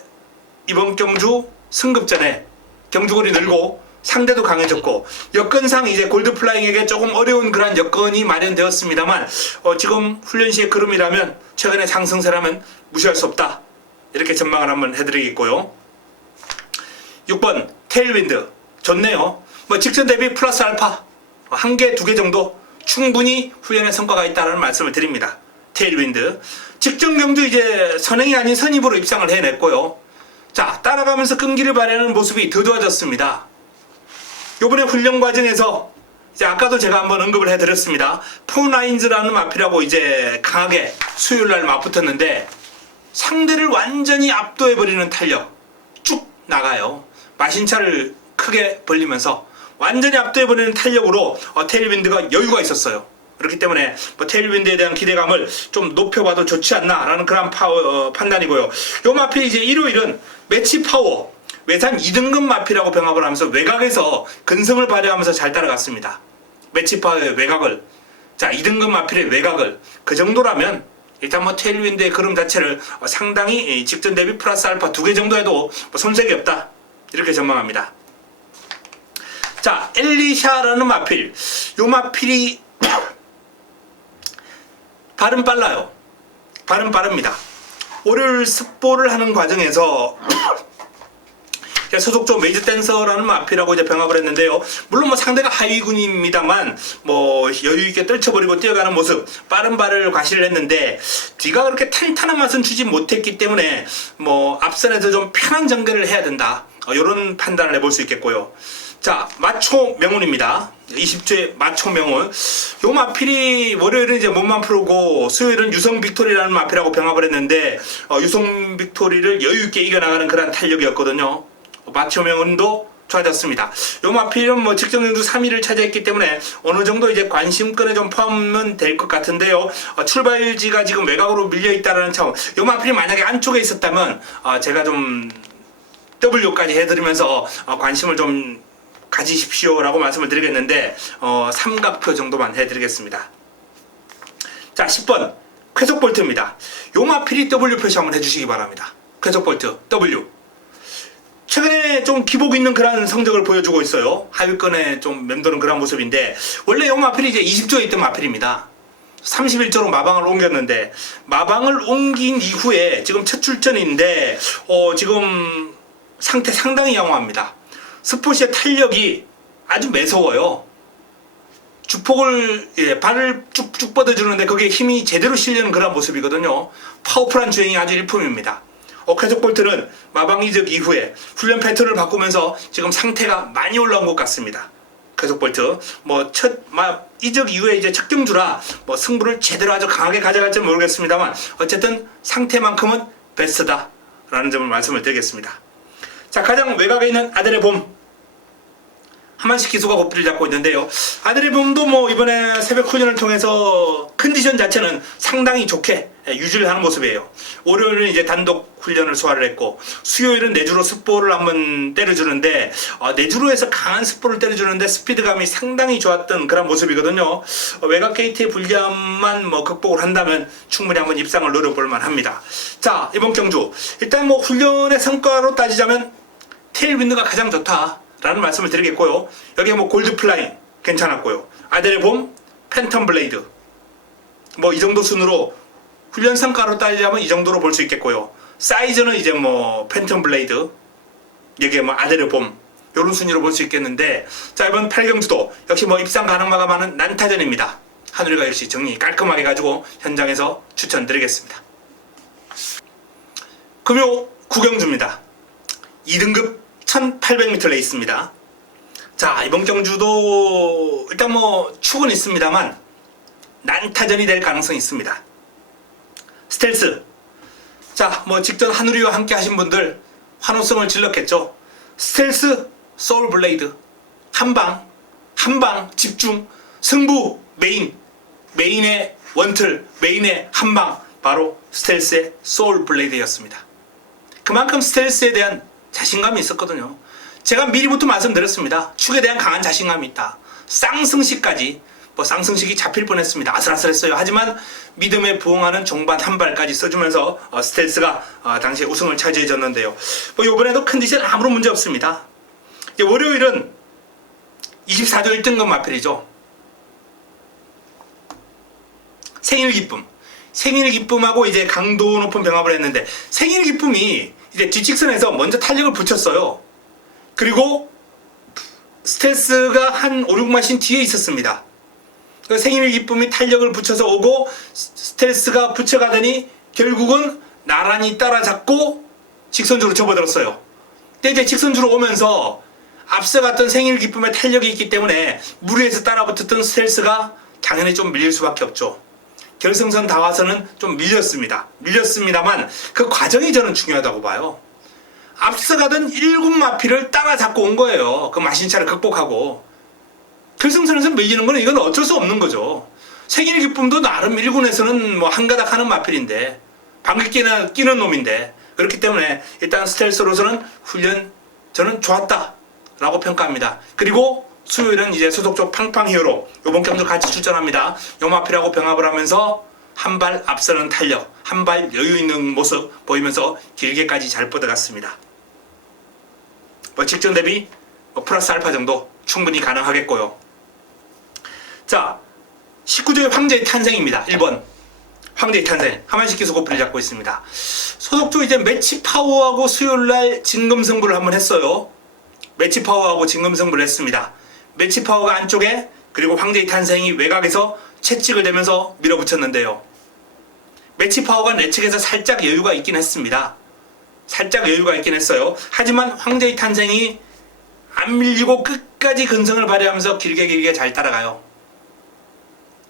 이번 경주 승급전에 경주거리 늘고 상대도 강해졌고 여건상 이제 골드 플라잉에게 조금 어려운 그런 여건이 마련되었습니다만 지금 훈련 시의 걸음이라면 최근의 상승세라면 무시할 수 없다. 이렇게 전망을 한번 해드리겠고요. 6번 테일윈드 좋네요. 뭐 직전 대비 플러스 알파 한 개, 두 개 정도 충분히 훈련의 성과가 있다는 말씀을 드립니다. 테일윈드 직전 경주 이제 선행이 아닌 선입으로 입상을 해냈고요. 자, 따라가면서 끈기를 발휘하는 모습이 더 좋아졌습니다. 요번에 훈련 과정에서 이제 아까도 제가 한번 언급을 해드렸습니다. 포나인즈라는 마필하고 이제 강하게 수요일날 맞붙었는데 상대를 완전히 압도해버리는 탄력 쭉 나가요. 마신차를 크게 벌리면서 완전히 압도해버리는 탄력으로 테일윈드가 여유가 있었어요. 그렇기 때문에 테일윈드에 대한 기대감을 좀 높여봐도 좋지 않나라는 그런 판단이고요. 요 마필 이제 일요일은 매치 파워 외산 2등급 마필하고 병합을 하면서 외곽에서 근성을 발휘하면서 잘 따라갔습니다. 매치 파워의 외곽을 2등급 마필의 외곽을 그 정도라면 일단 테일윈드의 그림 자체를 상당히 직전 대비 플러스 알파 2개 정도 해도 손색이 없다 이렇게 전망합니다. 자, 엘리샤라는 마필 요 마필이 발은 빨라요. 발은 빠릅니다. 월요일 습보를 하는 과정에서 소속조 메이저 댄서라는 마필하고 이제 병합을 했는데요. 물론 상대가 하위군입니다만 여유있게 떨쳐버리고 뛰어가는 모습 빠른 발을 과시를 했는데 뒤가 그렇게 탄탄한 맛은 주지 못했기 때문에 앞선에서 좀 편한 전개를 해야 된다. 이런 판단을 해볼 수 있겠고요. 자, 마초 명운입니다. 20조의 마초 명운. 요 마필이 월요일은 이제 몸만 풀고 수요일은 유성 빅토리라는 마필하고 병합을 했는데 유성 빅토리를 여유있게 이겨나가는 그런 탄력이었거든요. 마초 명운도 좋아졌습니다. 요 마필은 직전 경주 3위를 차지했기 때문에 어느 정도 이제 관심권에 좀 포함은 될 것 같은데요. 출발지가 지금 외곽으로 밀려있다는 차원. 요 마필이 만약에 안쪽에 있었다면 제가 좀 W까지 해드리면서 관심을 좀 가지십시오라고 말씀을 드리겠는데 삼각표 정도만 해드리겠습니다. 자, 10번 쾌속볼트입니다. 요 마필이 W 표시 한번 해주시기 바랍니다. 쾌속볼트 W 최근에 좀 기복 있는 그런 성적을 보여주고 있어요. 하위권에 좀 맴도는 그런 모습인데 원래 요 마필이 이제 20조에 있던 마필입니다. 31조로 마방을 옮겼는데 마방을 옮긴 이후에 지금 첫 출전인데 지금 상태 상당히 양호합니다. 스포시의 탄력이 아주 매서워요. 주폭을 발을 쭉쭉 뻗어주는데 거기에 힘이 제대로 실리는 그런 모습이거든요. 파워풀한 주행이 아주 일품입니다. 쾌속볼트는 마방 이적 이후에 훈련 패턴을 바꾸면서 지금 상태가 많이 올라온 것 같습니다. 쾌속볼트 첫 이적 이후에 이제 첫 경주라 승부를 제대로 아주 강하게 가져갈지 모르겠습니다만 어쨌든 상태만큼은 베스트다라는 점을 말씀을 드리겠습니다. 자, 가장 외곽에 있는 아델의 봄 하만식 기수가 고삐를 잡고 있는데요. 아델의 봄도 이번에 새벽 훈련을 통해서 컨디션 자체는 상당히 좋게 유지를 하는 모습이에요. 월요일은 이제 단독 훈련을 소화를 했고 수요일은 내주로 습보를 한번 때려주는데 내주로에서 강한 습보를 때려주는데 스피드감이 상당히 좋았던 그런 모습이거든요. 외곽 게이트의 불리함만 극복을 한다면 충분히 한번 입상을 노려볼 만합니다. 자, 이번 경주 일단 훈련의 성과로 따지자면 테일윈드가 가장 좋다라는 말씀을 드리겠고요. 여기에 골드 플라잉 괜찮았고요. 아델의 봄, 팬텀 블레이드 이 정도 순으로 훈련 성과로 따지자면 이 정도로 볼 수 있겠고요. 사이즈는 이제 뭐 팬텀 블레이드, 여기에 뭐 아데르 봄, 요런 순위로 볼 수 있겠는데, 자, 이번 8경주도 역시 뭐 입상 가능마가 많은 난타전입니다. 한우리가 역시 정리 깔끔하게 가지고 현장에서 추천드리겠습니다. 금요 9경주입니다. 2등급 1800m 레이스입니다. 자, 이번 경주도 일단 뭐 축은 있습니다만 난타전이 될 가능성이 있습니다. 스텔스. 자, 뭐 직전 한우리와 함께 하신 분들 환호성을 질렀겠죠. 스텔스 소울 블레이드. 한방 집중, 승부, 메인의 원틀, 메인의 한방, 바로 스텔스의 소울 블레이드였습니다. 그만큼 스텔스에 대한 자신감이 있었거든요. 제가 미리부터 말씀드렸습니다. 축에 대한 강한 자신감이 있다. 쌍승식까지, 뭐 쌍승식이 잡힐 뻔했습니다. 아슬아슬했어요. 하지만 믿음에 부응하는 종반 한 발까지 써주면서 스텔스가 당시에 우승을 차지해줬는데요. 뭐 이번에도 컨디션 아무런 문제 없습니다. 이제 월요일은 24조 1등급 마필이죠. 생일 기쁨하고 이제 강도 높은 병합을 했는데, 생일 기쁨이 이제 뒷직선에서 먼저 탄력을 붙였어요. 그리고 스텔스가 한 5, 6마신 뒤에 있었습니다. 생일 기쁨이 탄력을 붙여서 오고 스텔스가 붙여가더니 결국은 나란히 따라잡고 직선주로 접어들었어요. 근데 이제 직선주로 오면서 앞서갔던 생일 기쁨의 탄력이 있기 때문에 무리해서 따라붙었던 스텔스가 당연히 좀 밀릴 수밖에 없죠. 결승선 다 와서는 좀 밀렸습니다만 그 과정이 저는 중요하다고 봐요. 앞서가던 7마필을 따라잡고 온 거예요. 그 마신차를 극복하고. 결승선에서 밀리는 건 이건 어쩔 수 없는 거죠. 생일 기쁨도 나름 1군에서는 뭐 한가닥 하는 마필인데, 방귀 끼는 놈인데, 그렇기 때문에 일단 스텔스로서는 훈련 저는 좋았다라고 평가합니다. 그리고 수요일은 이제 소속조 팡팡 히어로 요번 경주 같이 출전합니다. 요 마필하고 병합을 하면서 한 발 앞서는 탄력, 한 발 여유 있는 모습 보이면서 길게까지 잘 뻗어갔습니다. 뭐 직전 대비 플러스 알파 정도 충분히 가능하겠고요. 자, 19조의 황제의 탄생입니다. 1번 황제의 탄생, 하만식 소고프를 잡고 있습니다. 소속조 이제 매치 파워하고 수요일날 진검승부를 한번 했어요. 매치 파워하고 진검승부를 했습니다. 매치 파워가 안쪽에, 그리고 황제의 탄생이 외곽에서 채찍을 대면서 밀어붙였는데요. 매치 파워가 내 측에서 살짝 여유가 있긴 했습니다. 살짝 여유가 있긴 했어요. 하지만 황제의 탄생이 안 밀리고 끝까지 근성을 발휘하면서 길게 잘 따라가요.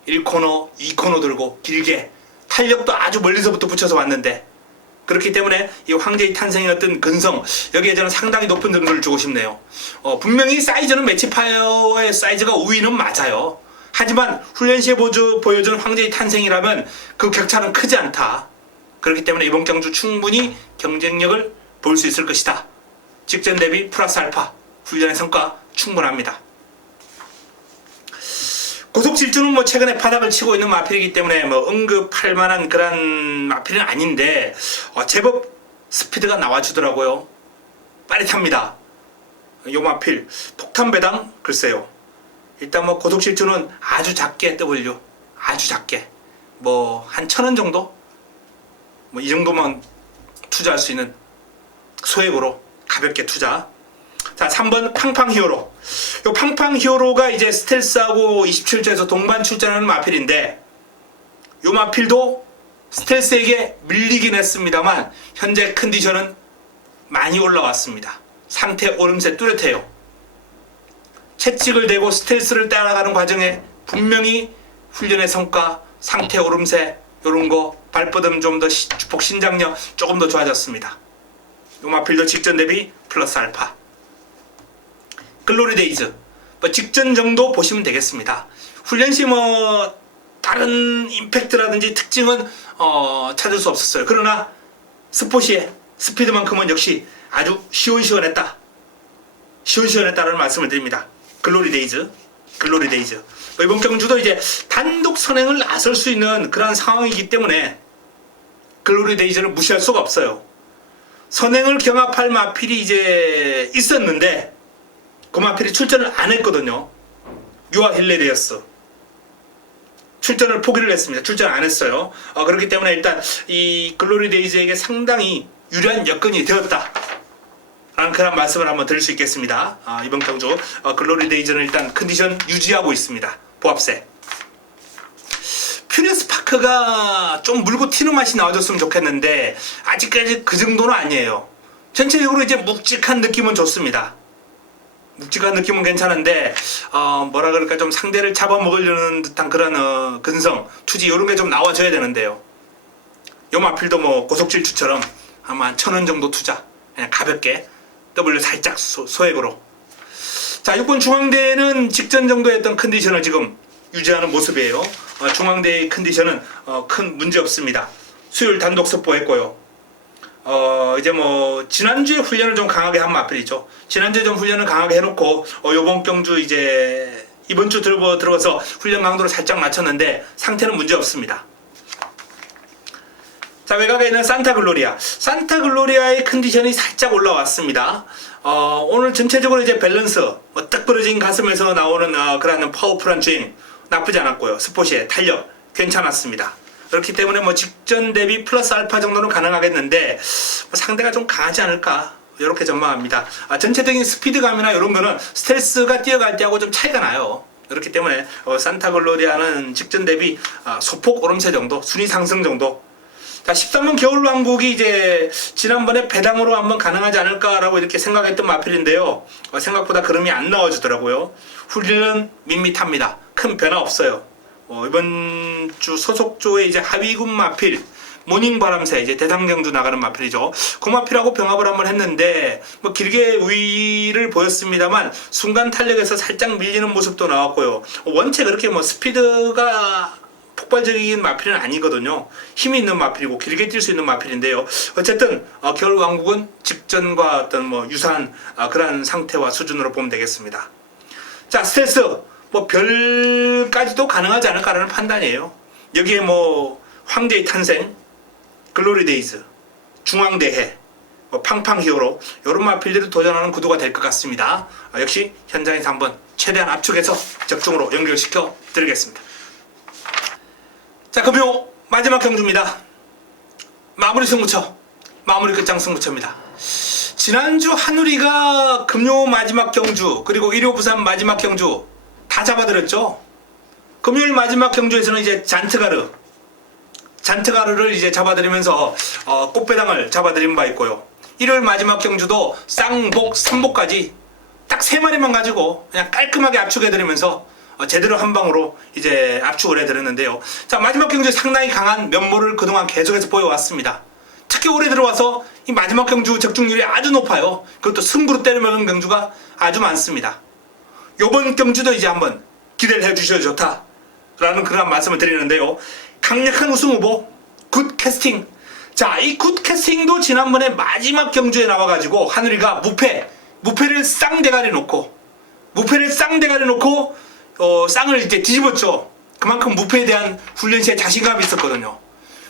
1코너, 2코너 들고 길게 탄력도 아주 멀리서부터 붙여서 왔는데, 그렇기 때문에 이 황제의 탄생의 어떤 근성, 여기에 저는 상당히 높은 점수를 주고 싶네요. 분명히 사이즈는 매치파이어의 사이즈가 우위는 맞아요. 하지만 훈련 시에 보여준 황제의 탄생이라면 그 격차는 크지 않다. 그렇기 때문에 이번 경주 충분히 경쟁력을 볼 수 있을 것이다. 직전 대비 플러스 알파, 훈련의 성과 충분합니다. 고속 질주는 뭐 최근에 바닥을 치고 있는 마필이기 때문에 뭐 언급할 만한 그런 마필은 아닌데, 제법 스피드가 나와주더라고요. 빠릿합니다. 요 마필 폭탄 배당 글쎄요. 일단 뭐 고속 질주는 아주 작게 W, 아주 작게 뭐 한 1,000원 정도, 뭐 이 정도만 투자할 수 있는 소액으로 가볍게 투자. 자, 3번 팡팡 히어로. 요 팡팡 히어로가 이제 스텔스하고 27조에서 동반 출전하는 마필인데, 요 마필도 스텔스에게 밀리긴 했습니다만 현재 컨디션은 많이 올라왔습니다. 상태 오름세 뚜렷해요. 채찍을 대고 스텔스를 따라가는 과정에 분명히 훈련의 성과, 상태 오름세 요런 거, 발뻗음 좀 더 주폭 신장력 조금 더 좋아졌습니다. 요 마필도 직전 대비 플러스 알파. 글로리 데이즈 뭐 직전 정도 보시면 되겠습니다. 훈련 시 뭐 다른 임팩트라든지 특징은 찾을 수 없었어요. 그러나 스포시의 스피드만큼은 역시 아주 시원시원했다라는 말씀을 드립니다. 글로리 데이즈. 뭐 이번 경주도 이제 단독 선행을 나설 수 있는 그런 상황이기 때문에 글로리 데이즈를 무시할 수가 없어요. 선행을 경합할 마필이 이제 있었는데 그 마필이 출전을 안 했거든요. 유아 힐레리어스. 출전을 포기를 했습니다. 출전 안 했어요. 그렇기 때문에 일단 이 글로리 데이즈에게 상당히 유리한 여건이 되었다 라는 그런 말씀을 한번 드릴 수 있겠습니다. 이번 경주 글로리 데이즈는 일단 컨디션 유지하고 있습니다. 보합세. 퓨리어스 파크가 좀 물고 튀는 맛이 나와줬으면 좋겠는데 아직까지 그 정도는 아니에요. 전체적으로 이제 묵직한 느낌은 좋습니다. 묵직한 느낌은 괜찮은데 뭐라 그럴까 좀 상대를 잡아먹으려는 듯한 그런 근성, 투지 이런 게 좀 나와줘야 되는데요. 요 마필도 뭐 고속질주처럼 아마 한 1,000원 정도 투자 그냥 가볍게 W 살짝 소액으로. 자, 6번 중앙대는 직전 정도의 어떤 컨디션을 지금 유지하는 모습이에요. 중앙대의 컨디션은 큰 문제 없습니다. 수요일 단독 섭보했고요. 이제 뭐 지난주에 훈련을 좀 강하게 한 마필이죠. 지난주에 좀 훈련을 강하게 해놓고 요번 경주 이제 이번 주 들어가서 훈련 강도를 살짝 낮췄는데 상태는 문제 없습니다. 자, 외곽에 있는 산타글로리아. 산타글로리아의 컨디션이 살짝 올라왔습니다. 오늘 전체적으로 이제 밸런스, 딱 벌어진 가슴에서 나오는 그런 파워풀한 주행 나쁘지 않았고요. 스포시의 탄력 괜찮았습니다. 그렇기 때문에 뭐 직전 대비 플러스 알파 정도는 가능하겠는데 상대가 좀 강하지 않을까 이렇게 전망합니다. 전체적인 스피드감이나 이런 거는 스텔스가 뛰어갈 때하고 좀 차이가 나요. 그렇기 때문에 산타글로리아는 직전 대비 소폭 오름세 정도, 순위 상승 정도. 자, 13번 겨울왕국이 이제 지난번에 배당으로 한번 가능하지 않을까라고 이렇게 생각했던 마필인데요. 생각보다 그름이 안 나와주더라고요. 훈련은 밋밋합니다. 큰 변화 없어요. 이번 주 소속조의 이제 하위군 마필 모닝바람새 이제 대상경주 나가는 마필이죠. 그 마필하고 병합을 한번 했는데 뭐 길게 우위를 보였습니다만 순간 탄력에서 살짝 밀리는 모습도 나왔고요. 원체 그렇게 뭐 스피드가 폭발적인 마필은 아니거든요. 힘이 있는 마필이고 길게 뛸 수 있는 마필인데요. 어쨌든 겨울왕국은 직전과 어떤 뭐 유사한 그런 상태와 수준으로 보면 되겠습니다. 자, 스텔스 뭐 별까지도 가능하지 않을까라는 판단이에요. 여기에 뭐 황제의 탄생, 글로리 데이즈, 중앙대해, 뭐 팡팡 히어로 이런 마필들이 도전하는 구도가 될 것 같습니다. 역시 현장에서 한번 최대한 압축해서 적중으로 연결시켜 드리겠습니다. 자, 금요 마지막 경주입니다. 마무리 승부처, 마무리 끝장 승부처입니다. 지난주 한우리가 금요 마지막 경주 그리고 일요 부산 마지막 경주 다 잡아드렸죠. 금요일 마지막 경주에서는 이제 잔트가르를 이제 잡아드리면서 꽃배당을 잡아드린 바 있고요. 일요일 마지막 경주도 쌍복, 삼복까지 딱 3마리만 가지고 그냥 깔끔하게 압축해드리면서 제대로 한 방으로 이제 압축을 해드렸는데요. 자, 마지막 경주에 상당히 강한 면모를 그동안 계속해서 보여왔습니다. 특히 올해 들어와서 이 마지막 경주 적중률이 아주 높아요. 그것도 승부로 때려먹은 경주가 아주 많습니다. 요번 경주도 이제 한번 기대를 해주셔도 좋다라는 그런 말씀을 드리는데요. 강력한 우승 후보 굿 캐스팅. 자, 이 굿 캐스팅도 지난번에 마지막 경주에 나와가지고 하늘이가 무패를 쌍대가리 놓고 쌍을 이제 뒤집었죠. 그만큼 무패에 대한 훈련 시에 자신감이 있었거든요.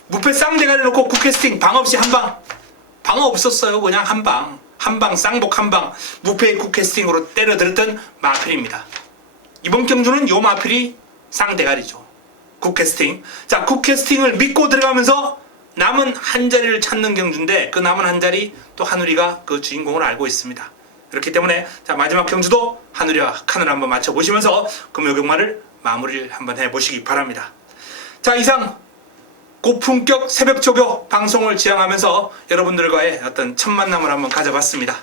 무패 쌍대가리 놓고 굿 캐스팅 방 없이 한방 없었어요. 그냥 한방 쌍복 한방 무패의 굿 캐스팅으로 때려들었던 마필입니다. 이번 경주는 요 마필이 쌍대가리죠. 굿 캐스팅. 자, 굿 캐스팅을 믿고 들어가면서 남은 한 자리를 찾는 경주인데 그 남은 한 자리 또 한우리가 그 주인공을 알고 있습니다. 그렇기 때문에 자, 마지막 경주도 한우리와 칸을 한번 맞춰보시면서 금요경마를 마무리를 한번 해보시기 바랍니다. 자, 이상 고품격 새벽조교 방송을 지향하면서 여러분들과의 어떤 첫 만남을 한번 가져봤습니다.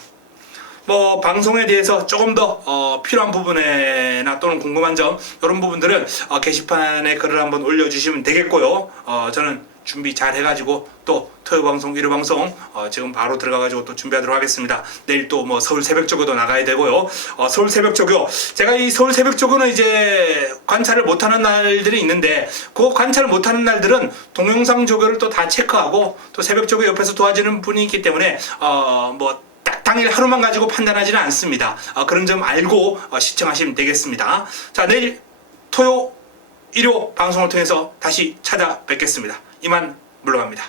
뭐 방송에 대해서 조금 더 필요한 부분이나 또는 궁금한 점 이런 부분들은 게시판에 글을 한번 올려주시면 되겠고요. 저는 준비 잘 해가지고 또 토요 방송, 일요 방송 지금 바로 들어가가지고 또 준비하도록 하겠습니다. 내일 또 뭐 서울 새벽조교도 나가야 되고요. 서울 새벽조교, 제가 이 서울 새벽조교는 이제 관찰을 못하는 날들이 있는데 그 관찰을 못하는 날들은 동영상 조교를 또 다 체크하고 또 새벽조교 옆에서 도와주는 분이 있기 때문에 뭐 딱 당일 하루만 가지고 판단하지는 않습니다. 그런 점 알고 시청하시면 되겠습니다. 자, 내일 토요 일요 방송을 통해서 다시 찾아뵙겠습니다. 이만 물러갑니다.